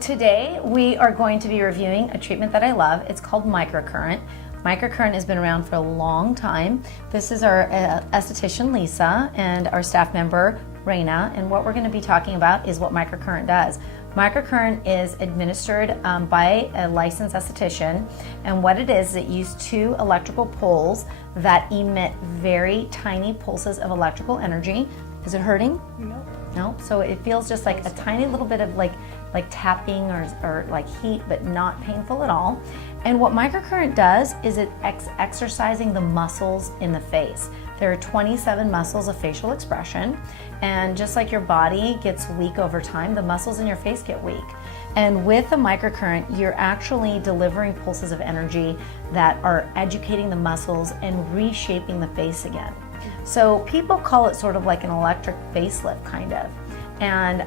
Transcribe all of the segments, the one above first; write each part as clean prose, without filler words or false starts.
today we are going to be reviewing a treatment that I love. It's called Microcurrent. Microcurrent has been around for a long time. This is our esthetician Lisa and our staff member Zena, and what we're going to be talking about is what Microcurrent does. Microcurrent is administered by a licensed esthetician, and what it is, it uses two electrical poles that emit very tiny pulses of electrical energy. Is it hurting? No. No? So it feels just like a tiny little bit of like tapping or like heat, but not painful at all. And what microcurrent does is it exercising the muscles in the face. There are 27 muscles of facial expression, and just like your body gets weak over time, the muscles in your face get weak. And with the microcurrent, you're actually delivering pulses of energy that are educating the muscles and reshaping the face again. So people call it sort of like an electric facelift kind of. And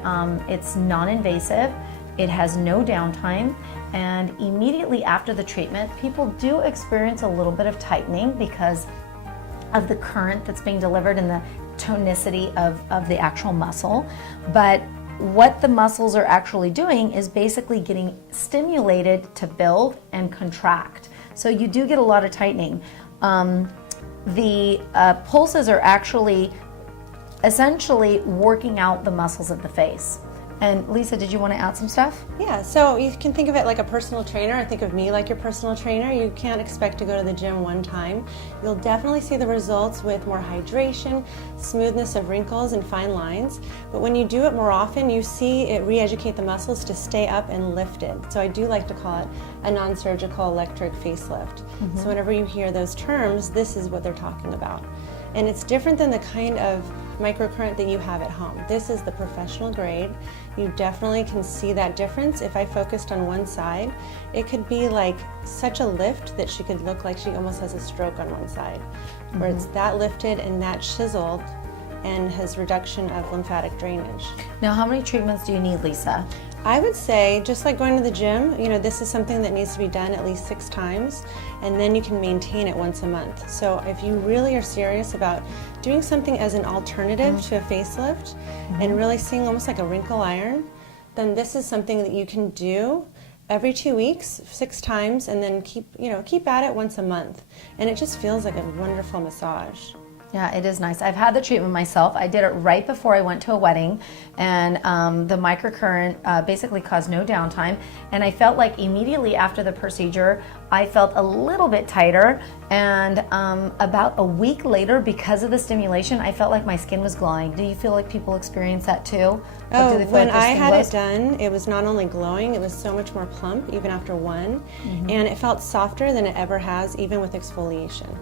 it's non-invasive, it has no downtime, and immediately after the treatment, people do experience a little bit of tightening because of the current that's being delivered and the tonicity of the actual muscle. But what the muscles are actually doing is basically getting stimulated to build and contract. So you do get a lot of tightening. The pulses are actually essentially working out the muscles of the face. And Lisa, did you want to add some stuff? Yeah, so you can think of it like a personal trainer, or think of me like your personal trainer. You can't expect to go to the gym one time. You'll definitely see the results with more hydration, smoothness of wrinkles and fine lines. But when you do it more often, you see it re-educate the muscles to stay up and lifted. So I do like to call it a non-surgical electric facelift. So whenever you hear those terms, this is what they're talking about. And it's different than the kind of microcurrent that you have at home. This is the professional grade. You definitely can see that difference. If I focused on one side, it could be like such a lift that she could look like she almost has a stroke on one side, where it's that lifted and that chiseled and has reduction of lymphatic drainage. Now, how many treatments do you need, Lisa? I would say, just like going to the gym, this is something that needs to be done at least 6 times, and then you can maintain it once a month. So if you really are serious about doing something as an alternative to a facelift and really seeing almost like a wrinkle iron, then this is something that you can do every 2 weeks, 6 times, and then keep at it once a month. And it just feels like a wonderful massage. Yeah, it is nice. I've had the treatment myself. I did it right before I went to a wedding, and the microcurrent basically caused no downtime, and I felt like immediately after the procedure, I felt a little bit tighter, and about a week later, because of the stimulation, I felt like my skin was glowing. Do you feel like people experience that too? Oh, when I had it done, it was not only glowing, it was so much more plump even after one, and it felt softer than it ever has, even with exfoliation.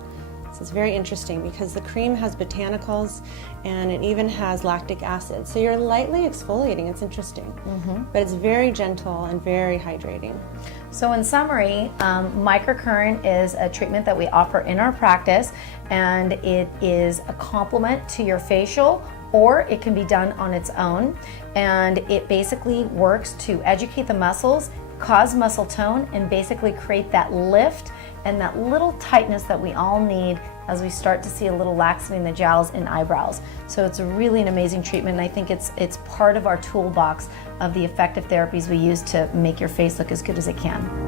So it's very interesting because the cream has botanicals and it even has lactic acid. So you're lightly exfoliating. It's interesting, but it's very gentle and very hydrating. So in summary, microcurrent is a treatment that we offer in our practice, and it is a complement to your facial, or it can be done on its own. And it basically works to educate the muscles, cause muscle tone, and basically create that lift and that little tightness that we all need as we start to see a little laxity in the jowls and eyebrows. So it's really an amazing treatment, and I think it's part of our toolbox of the effective therapies we use to make your face look as good as it can.